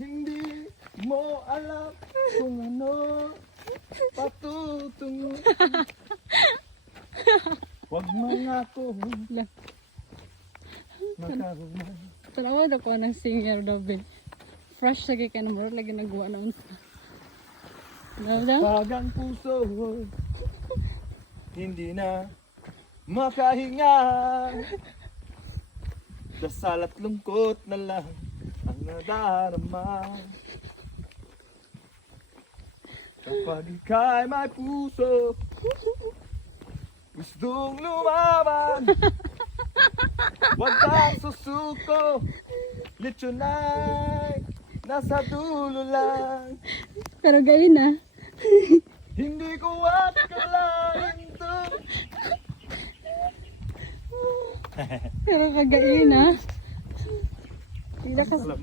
Hindi mo alam kung ano patutungo. Huwag mo nga ako makahuman. Tanawa na ko ng singer daw. Fresh lagi ka na mo lagi nagawa na unsa. Daw. Pag ang puso hindi na makahinga, dasal at lungkot na lang ang nadarama. Kapag ika'y may puso gustong lumaban, huwag kang susuko, lechon ay nasa dulo lang. Pero gayon na. Hindi ko akalain to. Pero kagayon na. Hindi ka Alam.